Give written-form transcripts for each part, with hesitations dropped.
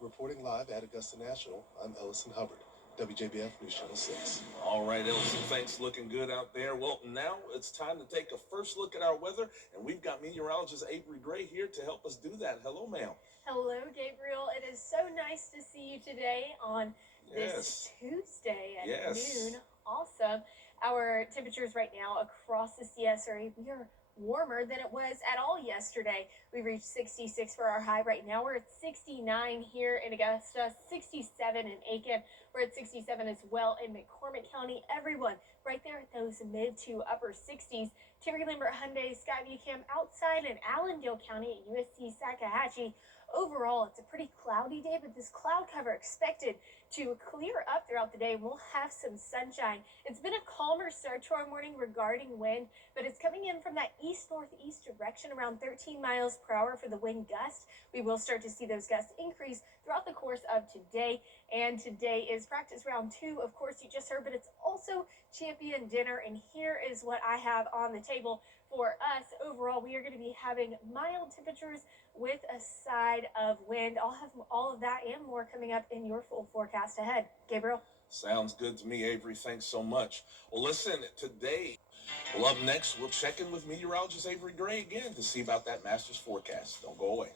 Reporting live at Augusta National, I'm Ellison Hubbard, WJBF News Channel 6. All right, Ellison, thanks. Looking good out there. Well, now it's time to take a first look at our weather, and we've got meteorologist Avery Gray here to help us do that. Hello, ma'am. Hello, Gabriel. It is so nice to see you today on this Tuesday at noon. Awesome. Our temperatures right now across the CSRA, we are warmer than it was at all yesterday. We reached 66 for our high. Right now we're at 69 here in Augusta, 67 in Aiken. We're at 67 as well in McCormick County. Everyone right there at those mid to upper 60s. Terry Lambert Hyundai Skyview Cam outside in Allendale County at USC Sakahatchee. Overall, it's a pretty cloudy day, but this cloud cover expected to clear up throughout the day. We'll have some sunshine. It's been a calmer start to our morning regarding wind, but it's coming in from that east-northeast direction around 13 miles per hour for the wind gust. We will start to see those gusts increase throughout the course of today, and today is practice round 2. Of course, you just heard, but it's also champion dinner, and here is what I have on the table for us. Overall, we are going to be having mild temperatures with a side of wind. I'll have all of that and more coming up in your full forecast ahead. Gabriel? Sounds good to me, Avery. Thanks so much. Well, listen, today, up next, we'll check in with meteorologist Avery Gray again to see about that Masters forecast. Don't go away.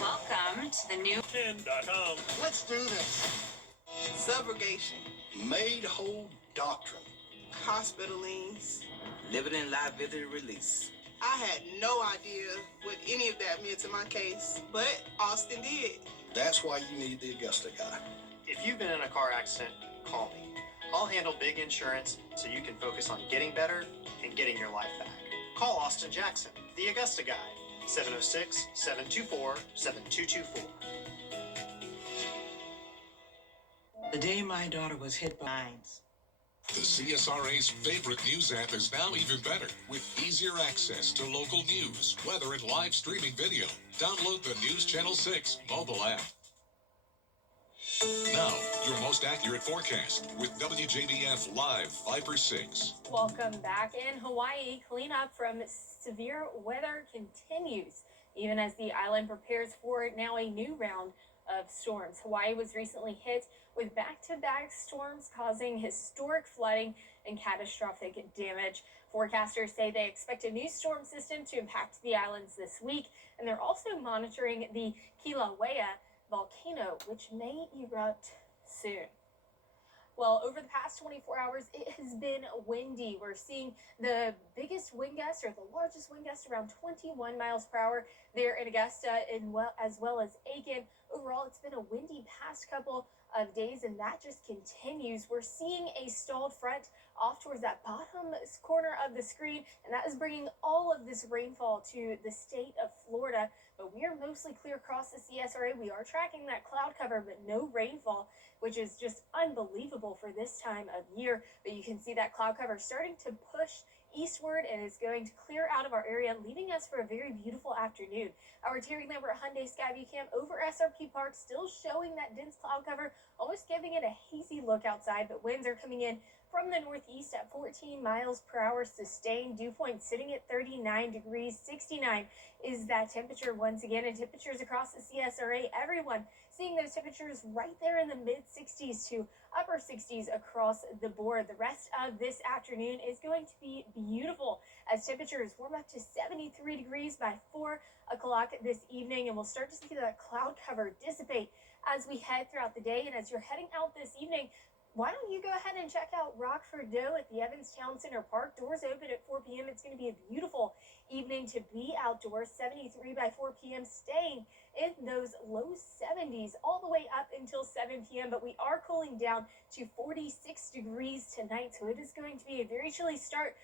Welcome to the new 10.com. Let's do this. Subrogation, Made whole doctrine. hospitalines. Limited liability release. I had no idea what any of that meant to my case, but Austin did. That's why you need the Augusta guy. If you've been in a car accident, call me. I'll handle big insurance so you can focus on getting better and getting your life back. Call Austin Jackson, the Augusta guy, 706-724-7224. The day my daughter was hit by mines. The CSRA's favorite news app is now even better with easier access to local news, weather, and live streaming video. Download the News Channel 6 mobile app. Now, your most accurate forecast with WJBF Live 5/6. Welcome back. In Hawaii, cleanup from severe weather continues, even as the island prepares for now a new round of storms. Hawaii was recently hit with back-to-back storms causing historic flooding and catastrophic damage. Forecasters say they expect a new storm system to impact the islands this week, and they're also monitoring the Kilauea volcano, which may erupt soon. Well, over the past 24 hours, it has been windy. We're seeing the biggest wind gust, or the largest wind gust, around 21 miles per hour there in Augusta, as well as Aiken. Overall, it's been a windy past couple of days, and that just continues. We're seeing a stalled front off towards that bottom corner of the screen, and that is bringing all of this rainfall to the state of Florida. But we are mostly clear across the CSRA. We are tracking that cloud cover, but no rainfall, which is just unbelievable for this time of year. But you can see that cloud cover starting to push eastward, and it's going to clear out of our area, leaving us for a very beautiful afternoon. Our Terry Lambert Hyundai Skyview Cam over SRP Park still showing that dense cloud cover, almost giving it a hazy look outside, but winds are coming in from the northeast at 14 miles per hour sustained. Dew point sitting at 39 degrees. 69 is that temperature once again, and temperatures across the CSRA, everyone seeing those temperatures right there in the mid-60s to upper 60s across the board. The rest of this afternoon is going to be beautiful as temperatures warm up to 73 degrees by 4 o'clock this evening, and we'll start to see that cloud cover dissipate as we head throughout the day. And as you're heading out this evening, why don't you go ahead and check out Rockford Doe at the Evans Town Center Park. Doors open at 4 p.m. It's going to be a beautiful evening to be outdoors. 73 by 4 p.m. staying in those low 70s all the way up until 7 p.m. But we are cooling down to 46 degrees tonight. So it is going to be a very chilly start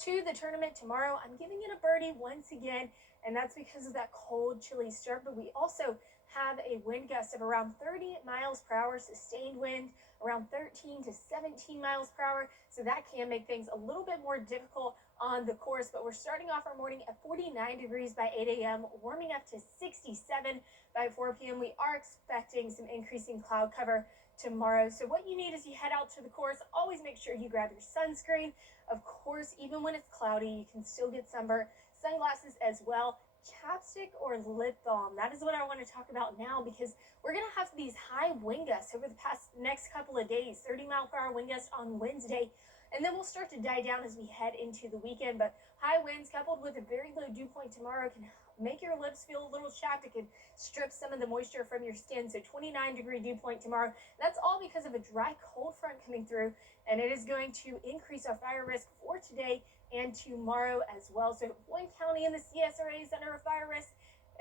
to the tournament tomorrow. I'm giving it a birdie once again, and that's because of that cold, chilly start. But we also have a wind gust of around 30 miles per hour, sustained wind around 13 to 17 miles per hour. So that can make things a little bit more difficult on the course. But we're starting off our morning at 49 degrees by 8 a.m., warming up to 67 by 4 p.m. We are expecting some increasing cloud cover tomorrow. So what you need as you head out to the course, always make sure you grab your sunscreen. Of course, even when it's cloudy, you can still get sunburn. Sunglasses as well. chapstick or lip balm? That is what I want to talk about now, because we're going to have these high wind gusts over the next couple of days, 30-mile-per-hour wind gusts on Wednesday. And then we'll start to die down as we head into the weekend. But high winds coupled with a very low dew point tomorrow can make your lips feel a little chapped. It can strip some of the moisture from your skin. So 29-degree dew point tomorrow. That's all because of a dry cold front coming through. And it is going to increase our fire risk for today and tomorrow as well. So if one county in the CSRA is under a fire risk,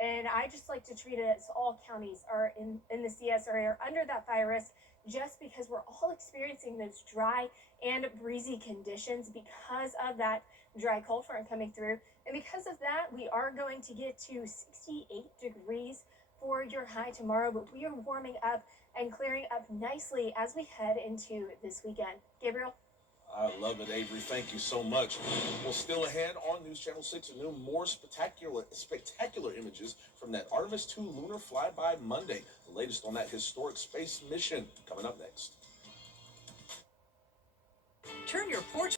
and I just like to treat it as all counties are in the CSRA are under that fire risk, just because we're all experiencing those dry and breezy conditions because of that dry cold front coming through. And because of that, we are going to get to 68 degrees for your high tomorrow, but we are warming up and clearing up nicely as we head into this weekend. Gabriel? I love it, Avery. Thank you so much. Well, still ahead on News Channel 6, a new, more spectacular images from that Artemis 2 lunar flyby Monday. The latest on that historic space mission coming up next. Turn your porch.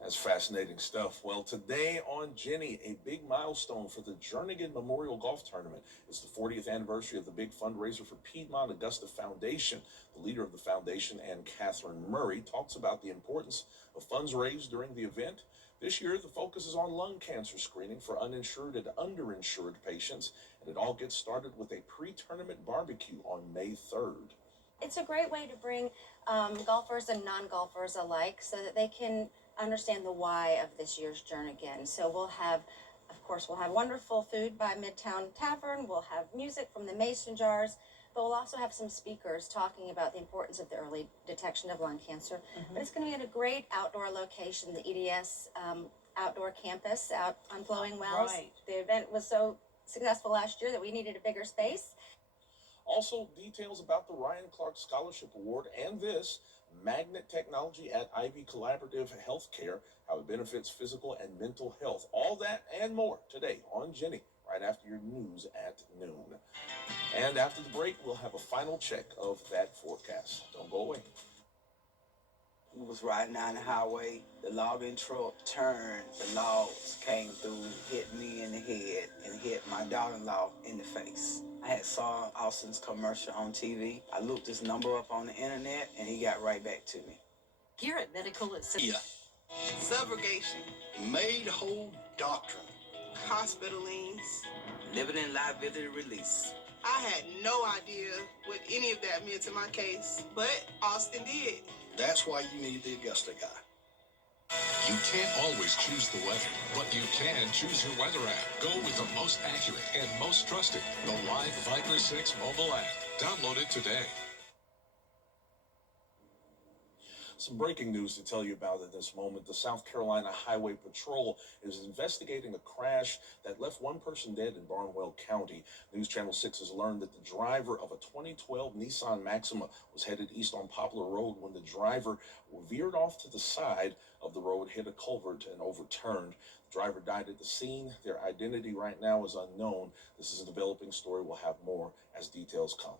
That's fascinating stuff. Well, today on Jenny, a big milestone for the Jernigan Memorial Golf Tournament. It's the 40th anniversary of the big fundraiser for Piedmont Augusta Foundation. The leader of the foundation, Ann Catherine Murray, talks about the importance of funds raised during the event. This year, the focus is on lung cancer screening for uninsured and underinsured patients, and it all gets started with a pre-tournament barbecue on May 3rd. It's a great way to bring golfers and non-golfers alike so that they can understand the why of this year's Jernigan. So we'll have wonderful food by Midtown Tavern. We'll have music from the Mason Jars, but we'll also have some speakers talking about the importance of the early detection of lung cancer. But it's going to be at a great outdoor location, the EDS outdoor campus out on Flowing Wells. Right. The event was so successful last year that we needed a bigger space. Also, details about the Ryan Clark Scholarship Award and this magnet technology at Ivy Collaborative Healthcare, how it benefits physical and mental health. All that and more today on Jenny, right after your news at noon. And after the break, we'll have a final check of that forecast. Don't go away. We was riding down the highway, the logging truck turned, the logs came through, hit me in the head, and hit my daughter-in-law in the face. I had saw Austin's commercial on TV. I looked his number up on the internet, and he got right back to me. Here at Medical Yeah. Subrogation, Made whole doctrine. hospital liens. Living in liability release. I had no idea what any of that meant to my case, but Austin did. That's why you need the Augusta guy. You can't always choose the weather, but you can choose your weather app. Go with the most accurate and most trusted, the Live Viper 6 mobile app. Download it today. Some breaking news to tell you about at this moment. The South Carolina Highway Patrol is investigating a crash that left one person dead in Barnwell County. News Channel 6 has learned that the driver of a 2012 Nissan Maxima was headed east on Poplar Road when the driver veered off to the side of the road, hit a culvert, and overturned. The driver died at the scene. Their identity right now is unknown. This is a developing story. We'll have more as details come.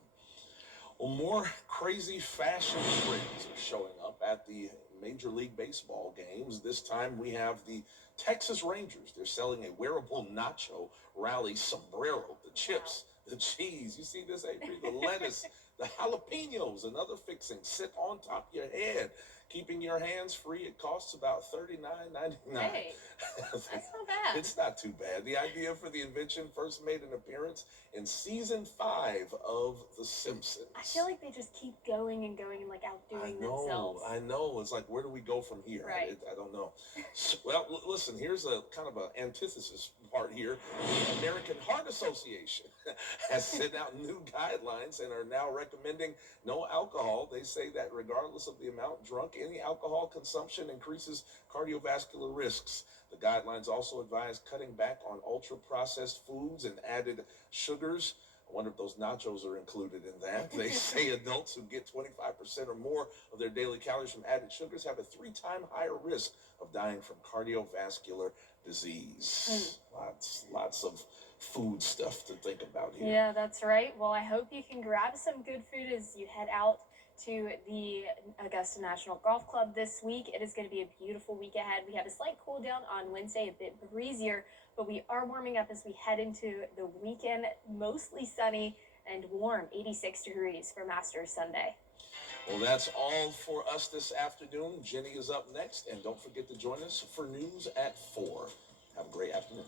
Well, more crazy fashion trends are showing up at the Major League Baseball games. This time we have the Texas Rangers. They're selling a wearable nacho rally sombrero, the chips, the cheese. You see this, Avery? The lettuce, the jalapenos, and other fixings sit on top of your head, keeping your hands free. It costs about $39.99. Hey, that's not bad. It's not too bad. The idea for the invention first made an appearance in season 5 of The Simpsons. I feel like they just keep going and going and like outdoing themselves. I know. It's like, where do we go from here? Right. I don't know. Well, listen, here's a kind of an antithesis part here. The American Heart Association has sent out new guidelines and are now recommending no alcohol. They say that regardless of the amount drunk, any alcohol consumption increases cardiovascular risks. The guidelines also advise cutting back on ultra-processed foods and added sugars. I wonder if those nachos are included in that. They say adults who get 25% or more of their daily calories from added sugars have a 3-time higher risk of dying from cardiovascular disease. Lots of food stuff to think about here. Yeah, that's right. Well, I hope you can grab some good food as you head out to the Augusta National Golf Club this week. It is going to be a beautiful week ahead. We have a slight cool down on Wednesday, a bit breezier, but we are warming up as we head into the weekend. Mostly sunny and warm, 86 degrees for Masters Sunday. Well, that's all for us this afternoon. Jenny is up next, and don't forget to join us for news at 4. Have a great afternoon.